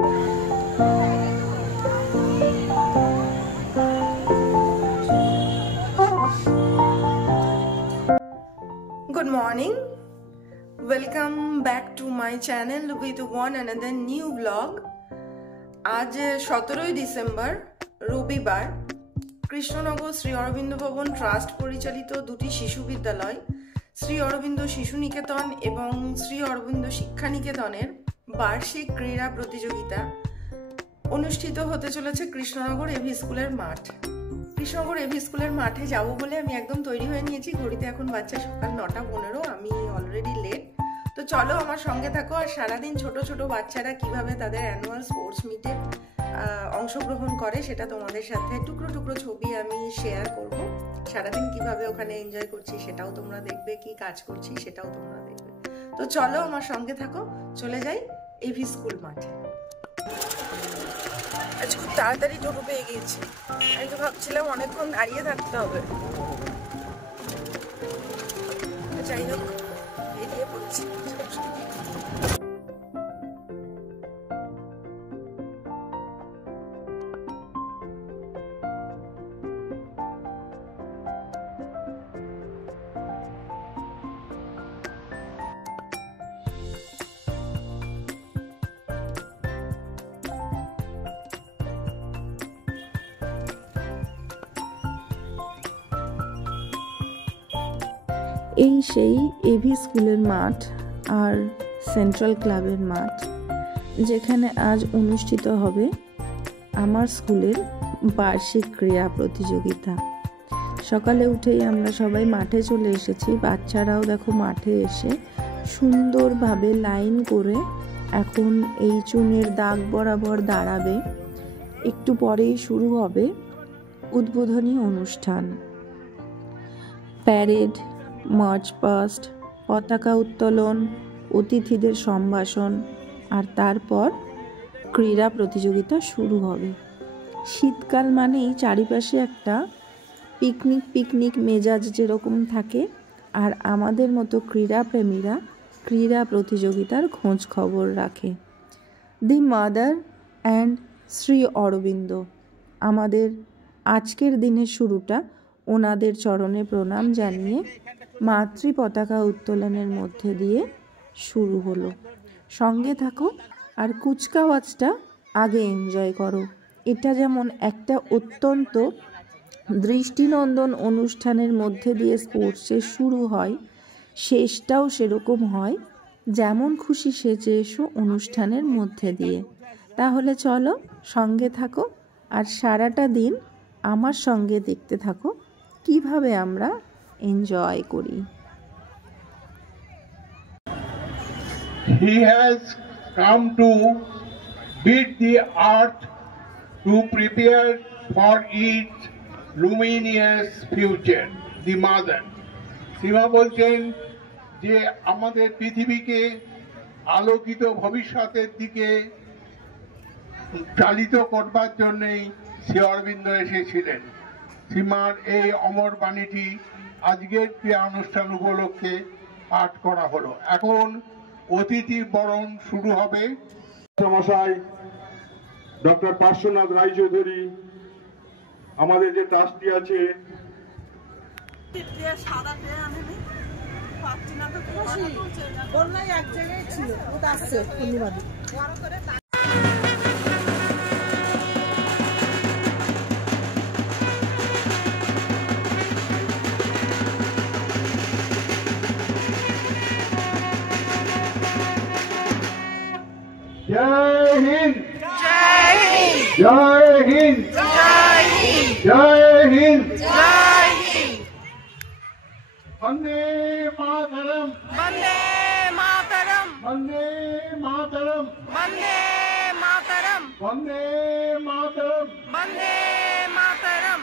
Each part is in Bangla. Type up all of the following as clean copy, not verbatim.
Good morning. Welcome back to my channel with one another new vlog. आज 17 ডিসেম্বর রবিবার কৃষ্ণনগর শ্রী অরবিন্দ ভবন ট্রাস্ট পরিচালিত দুটি শিশু বিদ্যালয় শ্রী অরবিন্দ শিশু নিকেতন এবং শ্রী অরবিন্দ শিক্ষা নিকেতনের বার্ষিক ক্রীড়া প্রতিযোগিতা অনুষ্ঠিত হতে চলেছে কৃষ্ণনগর এভি স্কুলের মাঠ। কৃষ্ণনগর এভি স্কুলের মাঠে যাব বলে আমি একদম তৈরি হয়ে নিয়েছি। ঘড়িতে এখন বাজছে সকাল 9:15, আমি অলরেডি লেট। তো চলো আমার সঙ্গে থাকো আর সারাদিন ছোট ছোট বাচ্চারা কিভাবে তাদের অ্যানুয়াল স্পোর্টস মিটে অংশগ্রহণ করে সেটা তোমাদের সাথে টুকরো টুকরো ছবি আমি শেয়ার করব। সারাদিন কিভাবে ওখানে এনজয় করছি সেটাও তোমরা দেখবে, কি কাজ করছি সেটাও তোমরা দেখবে। তো চলো আমার সঙ্গে থাকো, চলে যাই এভি স্কুল মাঠে। আজ খুব তাড়াতাড়ি টোটো পেয়ে গিয়েছি। আমি তো ভাবছিলাম অনেকক্ষণ দাঁড়িয়ে থাকতে হবে। যাই হোক, বেরিয়ে পড়ছি। এই সেই এভি স্কুলের মাঠ আর সেন্ট্রাল ক্লাবের মাঠ, যেখানে আজ অনুষ্ঠিত হবে আমার স্কুলের বার্ষিক ক্রীড়া প্রতিযোগিতা। সকালে উঠেই আমরা সবাই মাঠে চলে এসেছি। বাচ্চারাও দেখো মাঠে এসে সুন্দরভাবে লাইন করে এখন এই চুনের দাগ বরাবর দাঁড়াবে। একটু পরেই শুরু হবে উদ্বোধনী অনুষ্ঠান, প্যারেড, মার্চ পাস্ট, পতাকা উত্তোলন, অতিথিদের সম্ভাষণ, আর তারপর ক্রীড়া প্রতিযোগিতা শুরু হবে। শীতকাল মানেই চারিপাশে একটা পিকনিক পিকনিক মেজাজ যেরকম থাকে, আর আমাদের মতো ক্রীড়াপ্রেমীরা ক্রীড়া প্রতিযোগিতার খোঁজ খবর রাখে। The mother and Shri Aurobindo, আমাদের আজকের দিনের শুরুটা ওনাদের চরণে প্রণাম জানিয়ে মাতৃ পতাকা উত্তোলনের মধ্যে দিয়ে শুরু হলো। সঙ্গে থাকো আর কুচকাওয়াজটা আগে এনজয় করো। এটা যেমন একটা অত্যন্ত দৃষ্টিনন্দন অনুষ্ঠানের মধ্যে দিয়ে স্পোর্টসের শুরু হয়, শেষটাও সেরকম হয় যেমন খুশি সেজে এসো অনুষ্ঠানের মধ্যে দিয়ে। তাহলে চলো সঙ্গে থাকো আর সারাটা দিন আমার সঙ্গে দেখতে থাকো কিভাবে আমরা এনজয় করি। He has come to beat the earth to prepare for its luminous future. The mother. সীমা বলছেন যে আমাদের পৃথিবীকে আলোকিত ভবিষ্যতের দিকে চালিত করবার জন্যই শ্রী অরবিন্দ এসেছিলেন। সীমার এই অমর বাণীটি আজকের ক্রীড়া অনুষ্ঠান উপলক্ষে পাঠ করা হলো। এখন অতিথি বরণ শুরু হবে। মশাই ডক্টর পার্শ্বনাথ রায়চৌধুরী, আমাদের যে ট্রাস্টি আছে, এক জায়গায় ছিল আসছে ধন্যবাদ। জয় হিন্দ, জয় হিন্দ, জয় হিন্দ, জয় হিন্দ, জয় হিন্দ, জয় হিন্দ। বন্দে মাতরম, বন্দে মাতরম, বন্দে মাতরম, বন্দে মাতরম, বন্দে মাতরম। বন্দে মাতরম।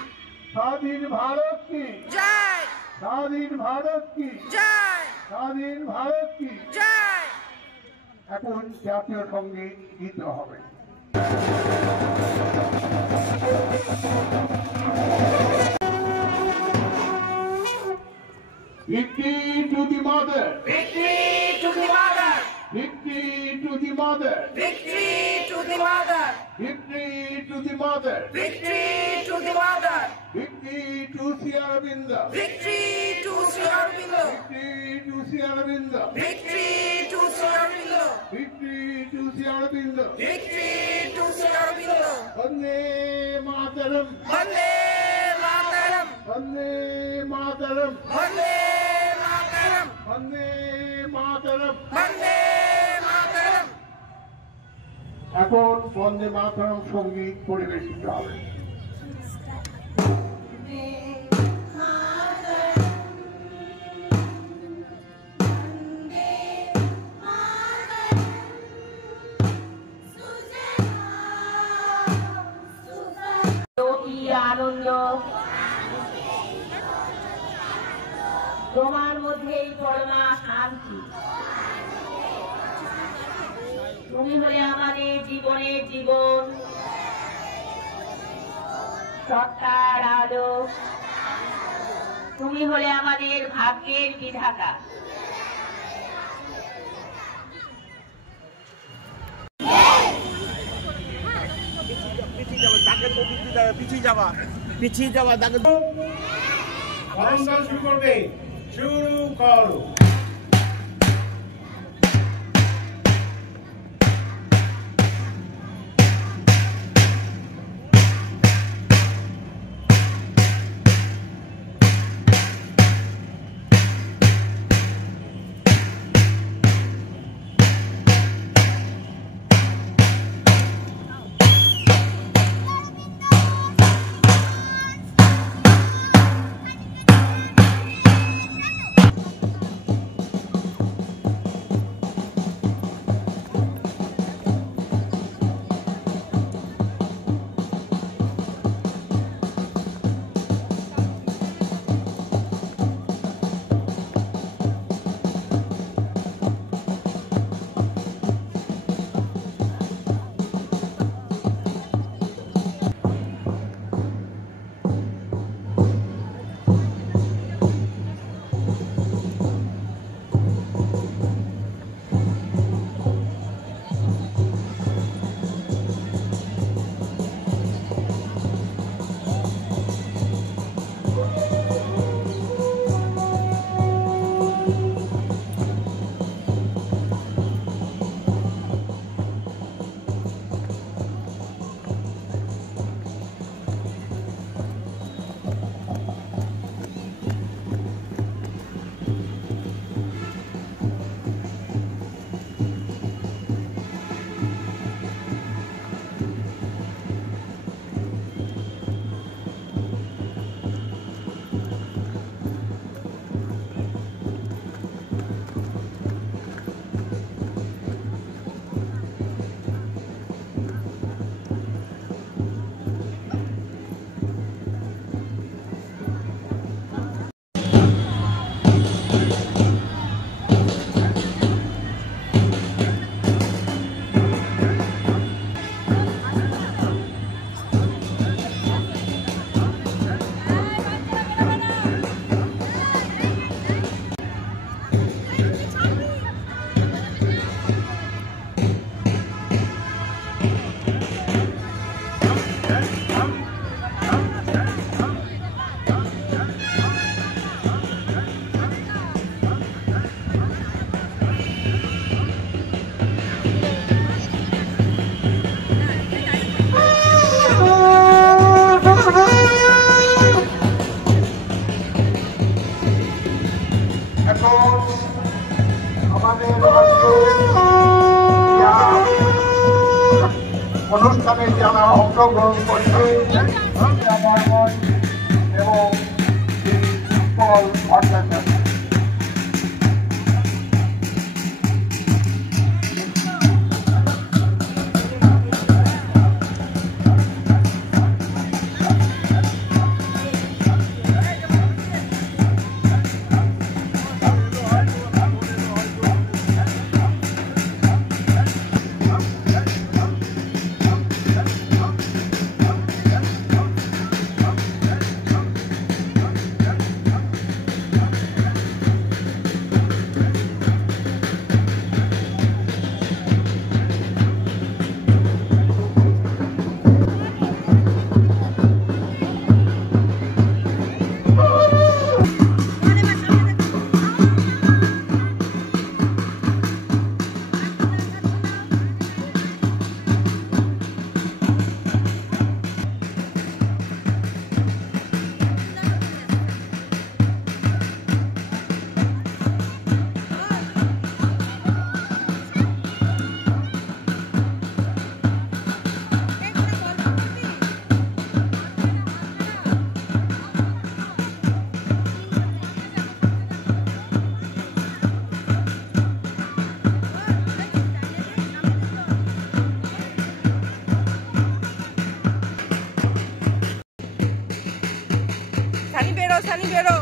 স্বাধীন ভারত কি জয়, স্বাধীন ভারত কি জয়, স্বাধীন ভারত কি। জয়। এখন জাতীয় সঙ্গীত গীত হবে। Victory to the mother! Victory to the mother! Victory to the mother. Victory to the mother. Victory to the mother. Victory to the mother. Victory to Sri Aurobindo. Victory to Sri Aurobindo. Victory to Sri Aurobindo. Victory to Sri Aurobindo. Victory to Sri Aurobindo. Victory to Sri Aurobindo. Vande Mataram. Vande Mataram. Vande Mataram. Vande Mataram. Vande Mataram. Vande Mataram. এখন বন্দে মাতরম সঙ্গীত পরিবেশিত হবে। আনন্দ তোমার মধ্যেই পরমা শান্তি। তুমি হলে আমাদের জীবনের জীবন, সত্তার আলো। তুমি হলে আমাদের ভাগ্যের বিধাতা। পিছিয়ে যাওয়া তাকে শুরু করবে। শুরু করো। অনুষ্ঠানে যারা অংশগ্রহণ করছে এবং ভট্টাচার্য সানি বেরো।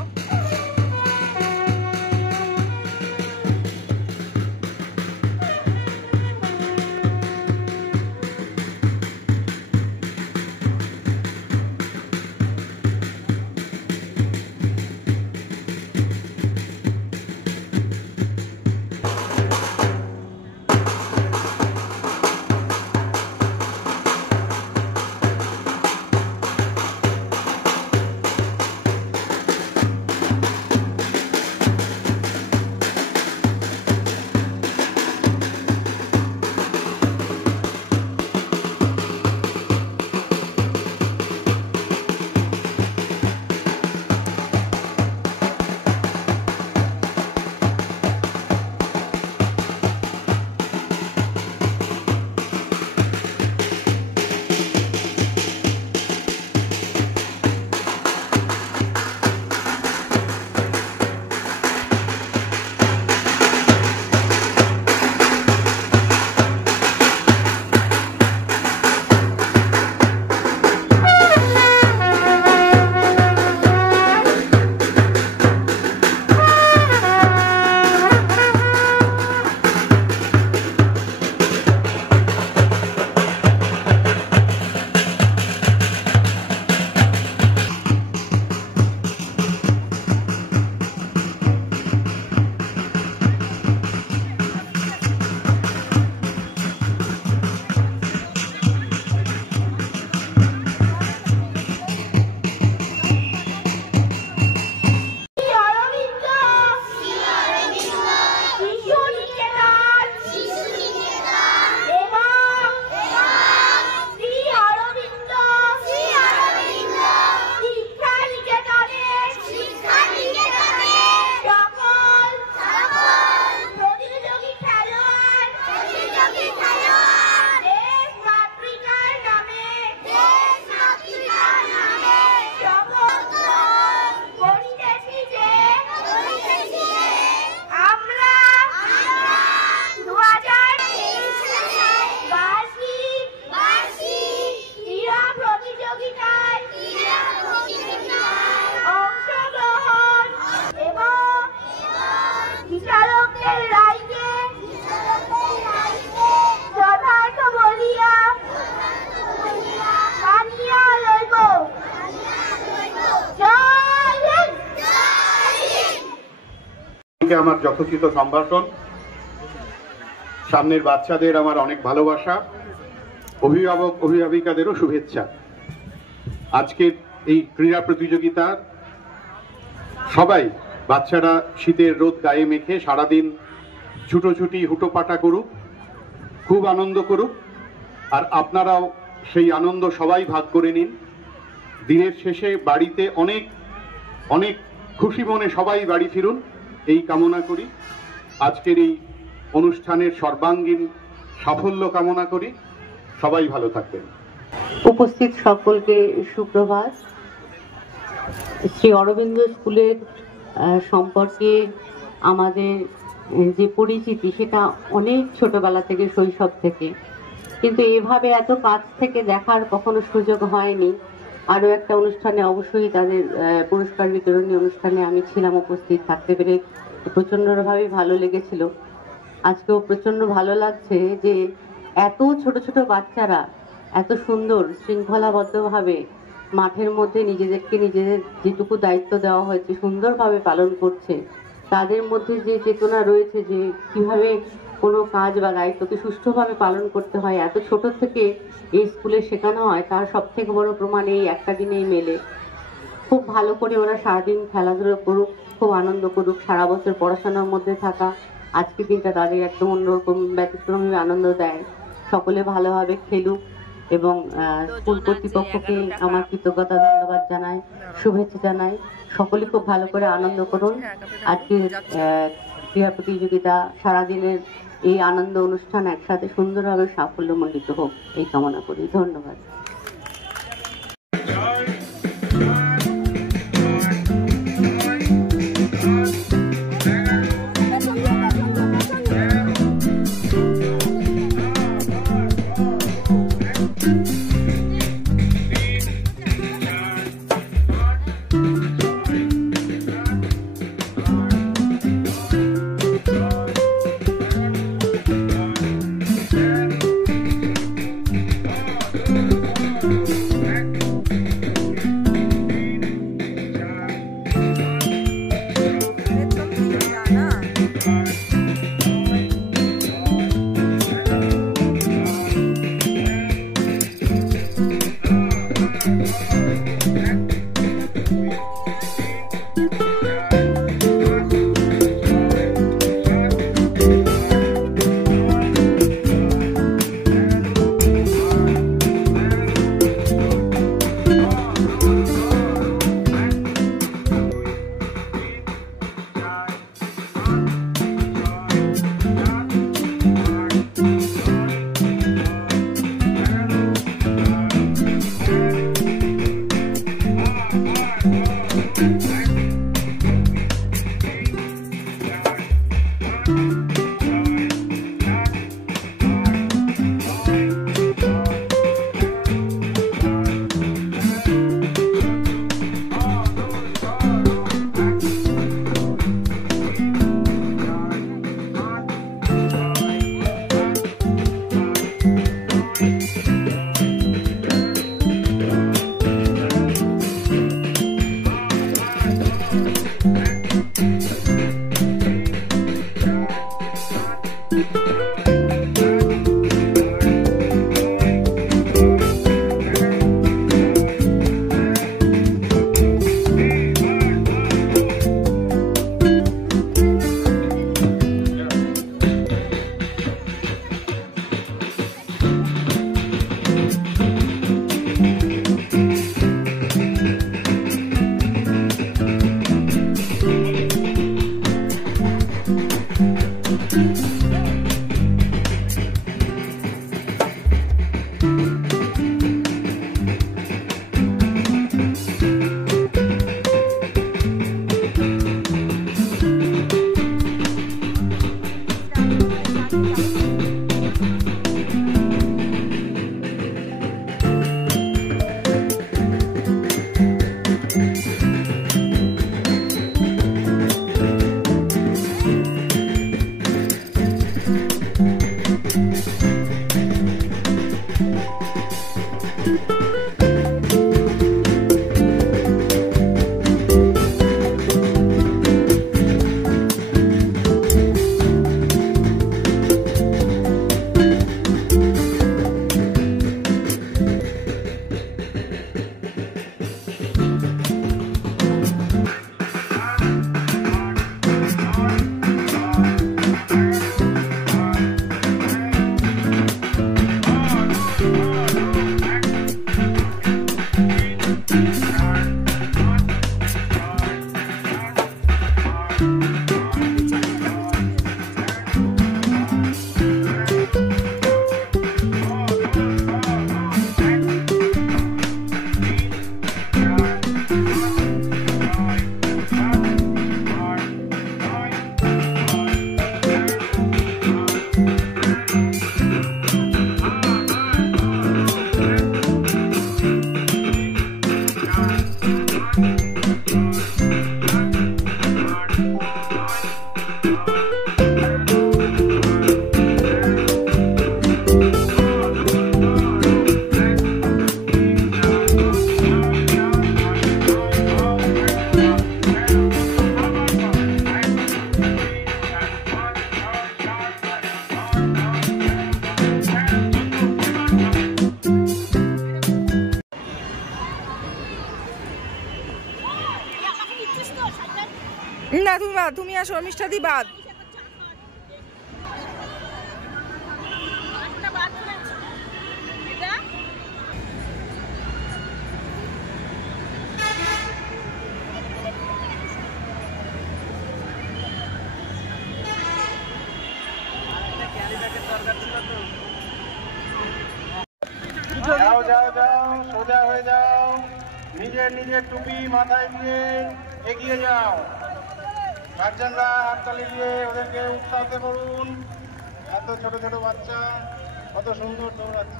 আমার যথোচিত সম্ভাষণ, সামনের বাচ্চাদের আমার অনেক ভালোবাসা, অভিভাবক অভিভাবিকাদেরও শুভেচ্ছা। আজকের এই ক্রীড়া প্রতিযোগিতা সবাই বাচ্চারা শীতের রোদ গায়ে মেখে সারাদিন ছুটোছুটি হুটোপাটা করুক, খুব আনন্দ করুক, আর আপনারাও সেই আনন্দ সবাই ভাগ করে নিন। দিনের শেষে বাড়িতে অনেক অনেক খুশি মনে সবাই বাড়ি ফিরুন এই কামনা করি। আজকের এই অনুষ্ঠানের সর্বাঙ্গীন সাফল্য কামনা করি। সবাই ভালো থাকবেন। উপস্থিত সকলকে সুপ্রভাত। শ্রী অরবিন্দ স্কুলের সম্পর্কে আমাদের যে পরিচিতি সেটা অনেক ছোটবেলা থেকে, শৈশব থেকে, কিন্তু এভাবে এত কাছ থেকে দেখার কখনো সুযোগ হয়নি। আরও একটা অনুষ্ঠানে অবশ্যই তাদের পুরস্কার বিতরণী অনুষ্ঠানে আমি ছিলাম, উপস্থিত থাকতে পেরে প্রচণ্ডভাবে ভালো লেগেছিল। আজকেও প্রচণ্ড ভালো লাগছে যে এত ছোট ছোট বাচ্চারা এত সুন্দর শৃঙ্খলাবদ্ধভাবে মাঠের মধ্যে নিজেদেরকে নিজেদের যেটুকু দায়িত্ব দেওয়া হয়েছে সুন্দরভাবে পালন করছে। তাদের মধ্যে যে চেতনা রয়েছে যে কিভাবে কোনো কাজ বা দায়িত্বকে সুষ্ঠুভাবে পালন করতে হয়, এত ছোট থেকে এই স্কুলে শেখানো হয়, তার সব থেকে বড় প্রমাণ এই একটা দিনেই মেলে। খুব ভালো করে ওরা সারাদিন খেলাধুলো করুক, খুব আনন্দ করুক, সারা বছর পড়াশোনার মধ্যে থাকা আজকের দিনটা তাদের একদম অন্যরকম ব্যতিক্রমী আনন্দ দেয়। সকলে ভালোভাবে খেলুক এবং স্কুল কর্তৃপক্ষকে আমার কৃতজ্ঞতা ধন্যবাদ জানাই, শুভেচ্ছা জানাই। সকলে খুব ভালো করে আনন্দ করুন। আজকের ক্রীড়া প্রতিযোগিতা সারাদিনের এই আনন্দ অনুষ্ঠান একসাথে সুন্দরভাবে সাফল্যমণ্ডিত হোক এই কামনা করি। ধন্যবাদ। না তুমি আর শর্মিষ্ঠা দি বাদ। যাও যাও যাও, সোজা হয়ে যাও, নিজের নিজের টুপি মাথায় দিয়ে এগিয়ে যাও। গার্জেনরা হাততালি দিয়ে ওদেরকে উৎসাহিত করুন। এত ছোট ছোট বাচ্চা কত সুন্দর দৌড়াচ্ছে।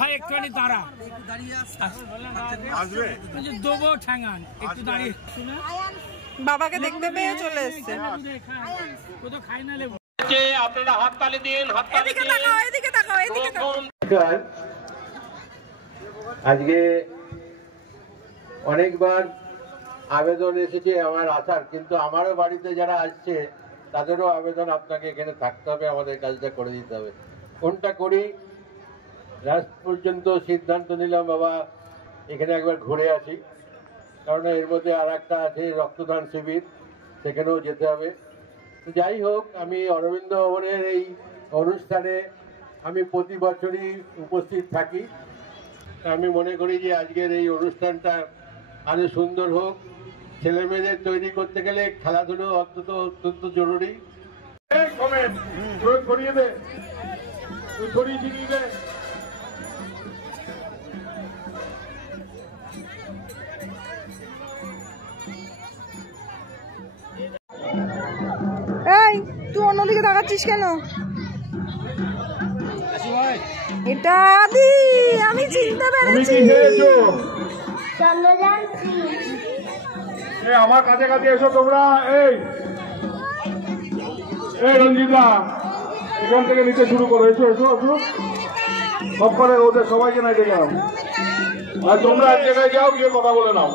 ভাই একটুখানি দাঁড়া, আসবে দেবো ঠ্যাঙান, একটু দাঁড়িয়ে বাবাকে দেখতে পেয়ে চলে এসছে। খাই না লেবু। আপনারা হাততালি দিন, এদিকে তাকাও, এদিকে তাকাও, এদিকে তাকাও। আজকে অনেকবার আবেদন এসেছে আমার আসার, কিন্তু আমারও বাড়িতে যারা আসছে তাদেরও আবেদন আপনাকে এখানে থাকতে হবে, আমাদের কাজটা করে দিতে হবে। কোনটা করি লাস্ট পর্যন্ত সিদ্ধান্ত নিলাম বাবা এখানে একবার ঘুরে আসি, কারণ এর মধ্যে আর একটা আছে রক্তদান শিবির, সেখানেও যেতে হবে। যাই হোক, আমি অরবিন্দ ভবনের এই অনুষ্ঠানে আমি প্রতি বছরই উপস্থিত থাকি। আমি মনে করি যে আজকের এই অনুষ্ঠানটা আরো সুন্দর হোক। ছেলে মেয়েদের তৈরি করতে গেলে খেলাধুলো অত্যন্ত জরুরি। এই তুই অন্যদিকে তাকাচ্ছিস কেন? এটা আদি, আমি চিনতে পেরেছি। আমার কাছে কাছে এসো তোমরা। এই রঞ্জিতা, এখান থেকে নিতে শুরু করো। এসো এসো এসো, সব করে ওদের সবাইকে নাই দেখাও। আর তোমরা এক জায়গায় যাও, গিয়ে কথা বলে নাও।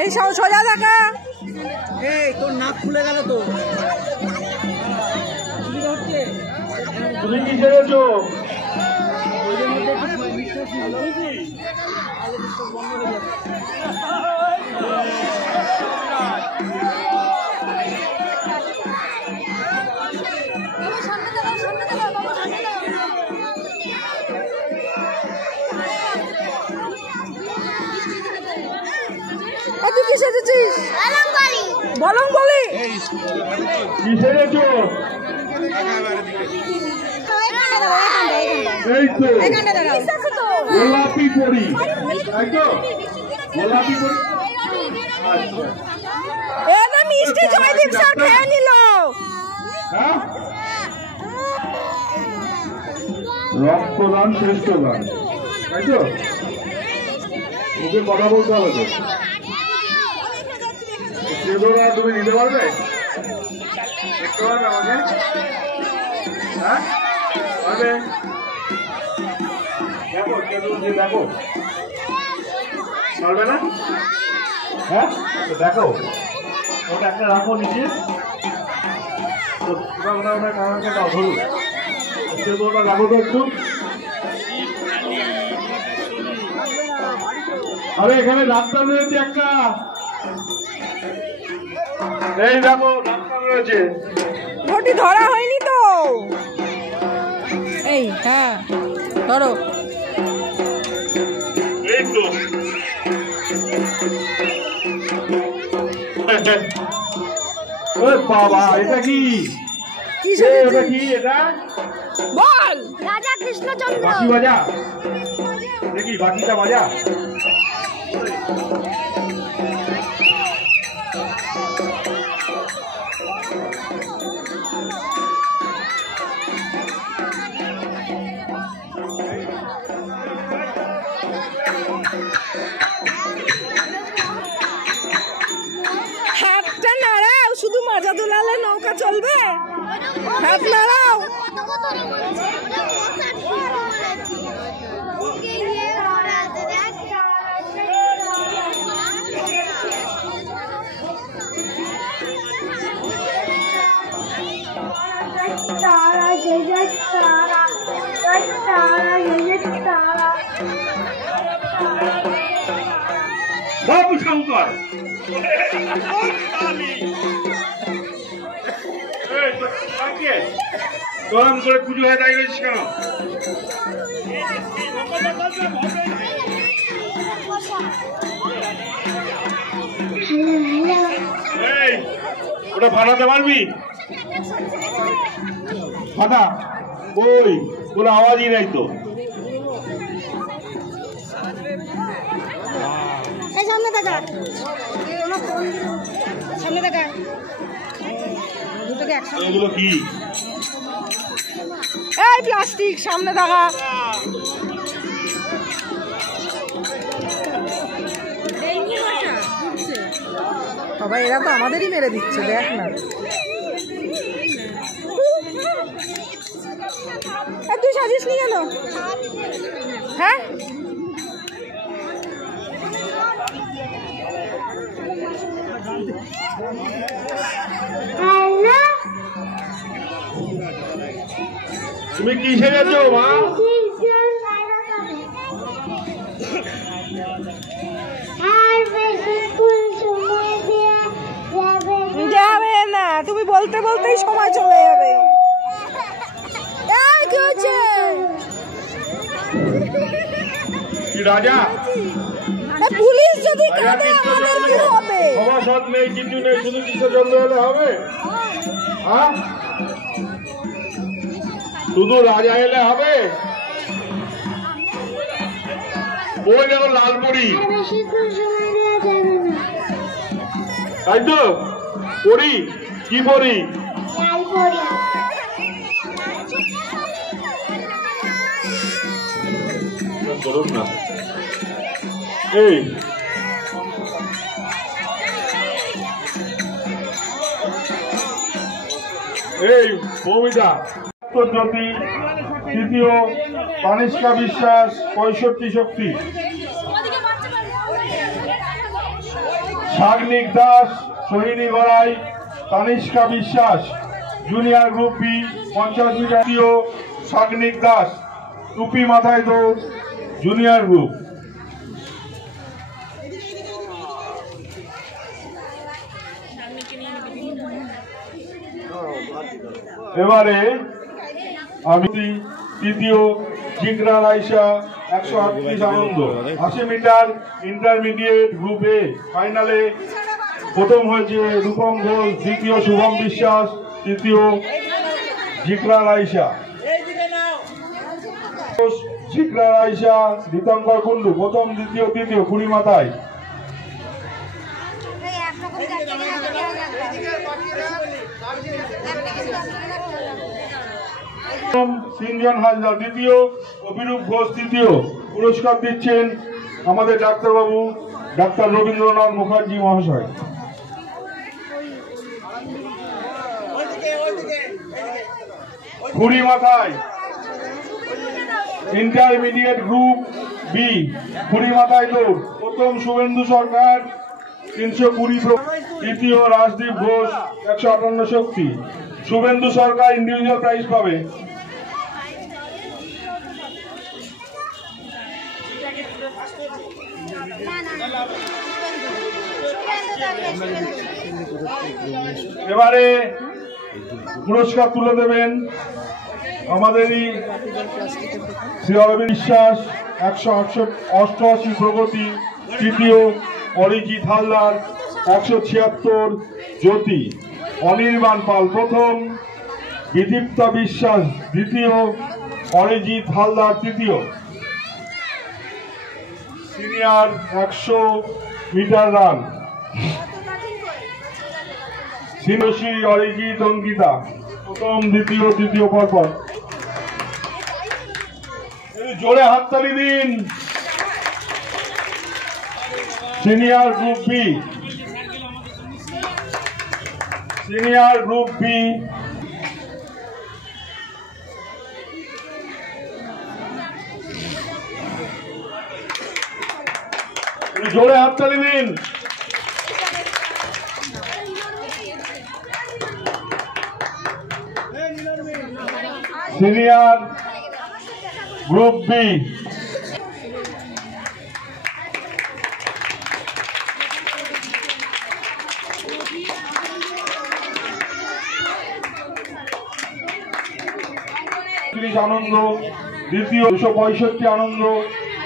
এই সব সোজা দেখা। এই তোর নাক খুলে গেল তো, তুমি কি ছেড়েছো? তুই কি সেজেছিস? বলং বলি কি সেজেছো? গোলাপি পরি, তাই তো? গোলাপি পরি। মিষ্টি জয়দীপ স্যার খেয়ে নিল। রক্তদান শ্রেষ্ঠ দান, তাই তো? ওকে কথা বলতে হবে তো। তুমি নিতে পারবে? দেখতে পারবে আমাকে? হ্যাঁ পারবে? দেখো কে দেখো পারবে না? হ্যাঁ দেখো ওটা একটা রাখো নিচে ওটা দাও ধরুন ওটা রাখো তো একটু। আরে এখানে ডাক্তার রয়েছে একটা, এই দেখো ডাক্তার রয়েছে। ঘটি ধরা হয়নি তো। এই হ্যাঁ ধরো। এই তো বাবা এটা কি? এটা কি? এটা বল রাজা কৃষ্ণচন্দ্র। বাকি বাজা দেখি, বাকিটা বাজা। হাতটা নাড়াও, শুধু মাজা দোলালে নৌকা চলবে? হাত নাড়াও। বাবু শঙ্কর গরম করে পুজো হয়ে দাঁড়িয়ে রয়েছিস কেন? ওটা ফাটাতে পারবি? ফাটা ওই কোনো আওয়াজই নাই তো। সামনে দেখা, সামনে দেখা। এগুলো কি? এই প্লাস্টিক, সামনে দেখা। সবাই এরা তো আমাদেরই মেরে দিচ্ছে, দেখ না। তুই সাজিস নি কেন? হ্যাঁ তুমি কি সেজেছো মা? যাবে না, তুমি বলতে বলতেই সময় চলে যাবে। এই কি হচ্ছে? কি রাজা? পুলিশ যদি কাঁদে আমাদের কি হবে? সভাসদ নেই, কিছু নেই, শুধু কৃষ্ণচন্দ্র হলে হবে? হ্যাঁ শুধু রাজা এলে হবে? ওই দেখো লালপুরি, তাই তো? পড়ি কি পড়ি? করুন না। এই মৌমিতা জ্যোতি, তৃতীয় কনিষ্কা বিশ্বাস, 65 শক্তি, Sagnik Das, Sohini Garai, Kanishka Biswas, junior group B, 50 metre, Sagnik Das, টুপি মাথায় দৌড়, জুনিয়র গ্রুপ। এবারে আমি তৃতীয় জিগরা রাইসা 138 আনন্দ, 80 মিটার ইন্টারমিডিয়েট গ্রুপে ফাইনালে প্রথম হয়েছে রূপম ঘোষ, দ্বিতীয় শুভম বিশ্বাস, তৃতীয় জিগরা রাইসা। জিগরা রাইসা দীপঙ্কর কুন্ডু প্রথম, দ্বিতীয়, তৃতীয়, কুড়ি মাথায়। তিনজন হাজরা দ্বিতীয়, অভিরূপ ঘোষ তৃতীয়। পুরস্কার দিচ্ছেন আমাদের ডাক্তারবাবু ডাক্তার রবীন্দ্রনাথ মুখার্জি মহাশয়। খুঁড়ি মাথায় ইন্টারমিডিয়েট গ্রুপ বি খুঁড়ি মাথায় দৌড়। প্রথম শুভেন্দু সরকার 320, তৃতীয় রাজদীপ ঘোষ 158 শক্তি। শুভেন্দু সরকার ইন্ডিভিজুয়াল প্রাইজ পাবে। এবারে পুরস্কার তুলে দেবেন আমাদেরই শ্রী অরবিন্দ বিশ্বাস 188 প্রগতি, তৃতীয় অরিজিৎ হালদার 176, জ্যোতি অনির্বাণ পাল প্রথম, বিদীপ্তা বিশ্বাস দ্বিতীয়, অরিজিৎ হালদার তৃতীয়। সিনিয়র 100 মিটার রান সিনশ্রী অরিজিৎ অঙ্কিতা প্রথম, দ্বিতীয়, তৃতীয় পরপর। জোরে হাততালি দিন। Senior group B, senior group B জোরে হাততালি দিন। সিনিয়র গ্রুপ বি আনন্দ দ্বিতীয়, 265 আনন্দ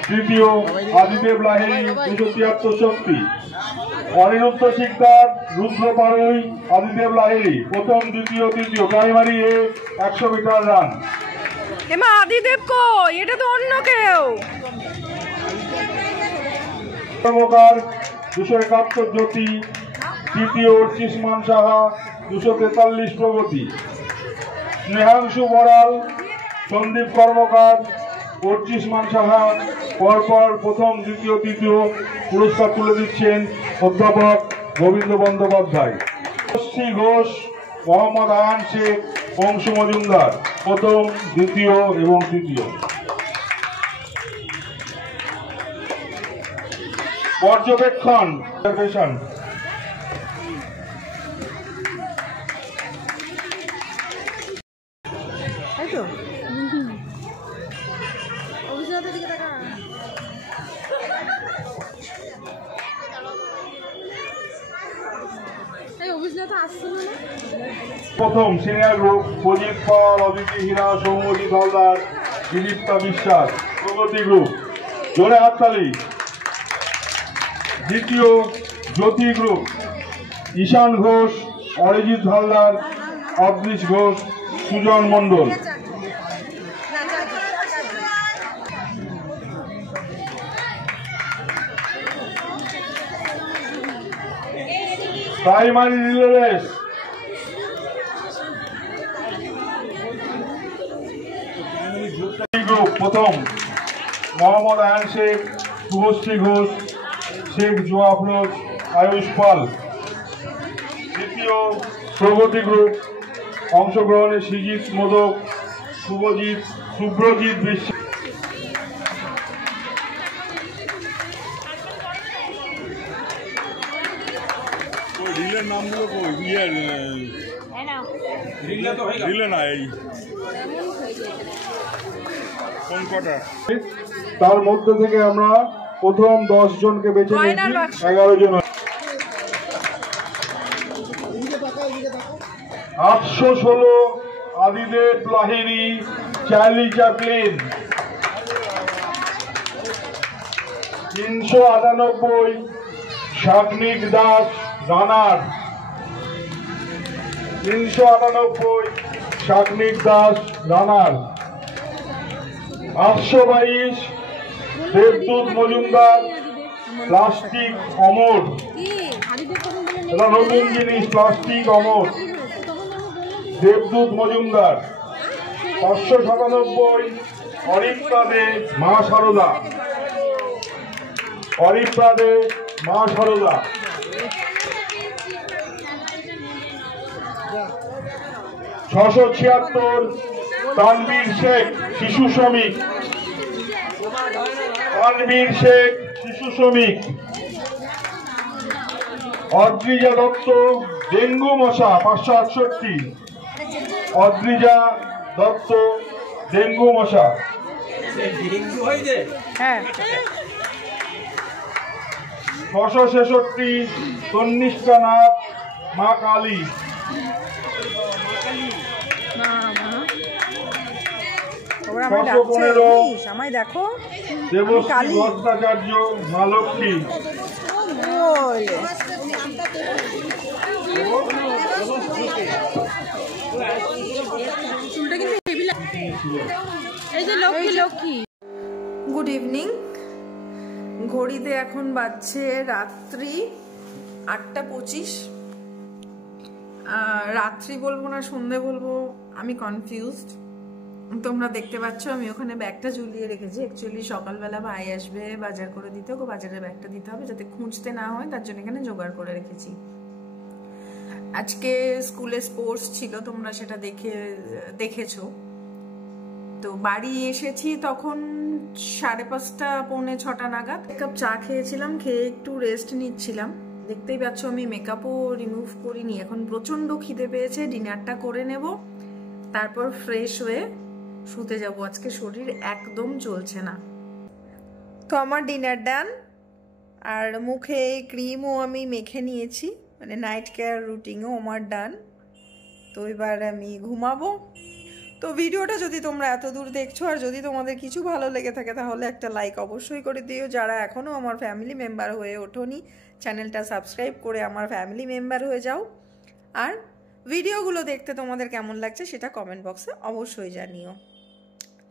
তৃতীয়, আদিদেব লাহিড়ী 273 শক্তি। অনিরুদ্ধ শিকদার, রুদ্র পাড়ুই, আদিদেব লাহিড়ী প্রথম, দ্বিতীয়, তৃতীয়। প্রাইমারি এ 100 মিটার রান। এমা আদিদেব কই? এটা তো অন্য কেউ। কর্মকার 271 জ্যোতি, তৃতীয় অর্চিষ্মান সাহা 243 প্রগতি। স্নেহাংশু বড়াল, সন্দীপ কর্মকার, অর্চিষ্মান সাহা পরপর প্রথম, দ্বিতীয়, তৃতীয়। পুরস্কার তুলে দিচ্ছেন অধ্যাপক গোবিন্দ বন্দ্যোপাধ্যায়। শ্রী ঘোষ, মোহাম্মদ আয়ান শেখ, অংশু মজুমদার প্রথম, দ্বিতীয় এবং তৃতীয়। পর্যবেক্ষণ প্রথম সিনিয়র গ্রুপ প্রজিত পাল, অদিতি হীরা, সৌম্যজিৎ হালদার, বিদীপ্তা বিশ্বাস প্রগতি গ্রুপ। জোরে হাততালি। দ্বিতীয় জ্যোতি গ্রুপ ঈশান ঘোষ, অরিজিৎ হালদার, অদৃশ ঘোষ, সুজন মণ্ডল। প্রাইমারি রিলে রেস গ্রুপ প্রথম মোহাম্মদ আয়ান শেখ, শুভশ্রী ঘোষ, শেখ জোয়া আফরোজ, আয়ুষ পাল। দ্বিতীয় প্রগতি গ্রুপ অংশগ্রহণে সৃজিত মোদক, সুব্রজিৎ বিশ্বাস। রিলের নামগুলো রিলে না এই কোন কটা, তার মধ্যে থেকে আমরা প্রথম 10 জনকে বেছে নিয়েছি। 11 জন। 816 আদিদেব লাহিড়ী, চার্লি চ্যাপলিন। 398 শাকনিক দাস, রানার। 398 শাকনিক দাস, রানার। 822 দেবদূত মজুমদার, প্লাস্টিক অমর। এটা নতুন জিনিস, প্লাস্টিক অমর, দেবদূত মজুমদার। 597 অরিপ্রাদে মা সারদা, অরিপ্রাদে মা সারদা। 6 676 তানভীর শেখ শিশু শ্রমিক, তানভীর শেখ শিশু শ্রমিক। অদ্রিজা দত্ত ডেঙ্গু মশা 568, অদ্রিজা দত্ত ডেঙ্গু মশা। হ্যাঁ 666 তন্নিষ্কা নাথ মা কালী, আমায় দেখো দেবশ্রী ভট্টাচার্য মা লক্ষ্মী। Good evening. ঘড়িতে এখন বাজছে রাত্রি 8:25। রাত্রি বলবো না সন্ধে বলবো আমি কনফিউজড। তোমরা দেখতে পাচ্ছ আমি ওখানে ব্যাগটা ঝুলিয়ে রেখেছি। অ্যাকচুয়ালি সকালবেলা ভাই আসবে বাজার করে দিতে, ওকে বাজারে ব্যাগটা দিতে হবে যাতে খুঁজতে না হয়, তার জন্য এখানে জোগাড় করে রেখেছি। আজকে স্কুলে স্পোর্টস ছিল, তোমরা সেটা দেখেছো। তো বাড়ি এসেছি তখন 5:30 পৌনে 6টা নাগাদ। এক কাপ চা খেয়েছিলাম, খেয়ে একটু রেস্ট নিচ্ছিলাম। দেখতেই পাচ্ছ আমি মেকআপও রিমুভ করিনি। এখন প্রচন্ড খিদে পেয়েছে, ডিনারটা করে নেব, তারপর ফ্রেশ হয়ে শুতে যাব। আজকে শরীর একদম চলছে না। তো আমার ডিনার ডান, আর মুখে ক্রিমও আমি মেখে নিয়েছি, মানে নাইট কেয়ার রুটিনও আমার ডান। তো এবার আমি ঘুমাবো। তো ভিডিওটা যদি তোমরা এত দূর দেখছো আর যদি তোমাদের কিছু ভালো লেগে থাকে তাহলে একটা লাইক অবশ্যই করে দিও। যারা এখনও আমার ফ্যামিলি মেম্বার হয়ে ওঠোনি চ্যানেলটা সাবস্ক্রাইব করে আমার ফ্যামিলি মেম্বার হয়ে যাও। আর ভিডিওগুলো দেখতে তোমাদের কেমন লাগছে সেটা কমেন্ট বক্সে অবশ্যই জানিও।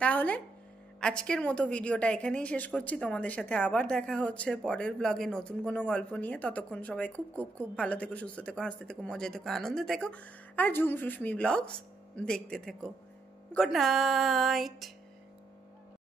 তাহলে আজকের মতো ভিডিওটা এখানেই শেষ করছি। তোমাদের সাথে আবার দেখা হচ্ছে পরের ব্লগে নতুন কোনো গল্প নিয়ে। ততক্ষণ সবাই খুব খুব খুব ভালো থেকো, সুস্থ থেকো, হাসতে থেকো, মজায় থেকো, আনন্দে থেকো, আর ঝুম সুস্মি ব্লগস দেখতে থেকো। Good night.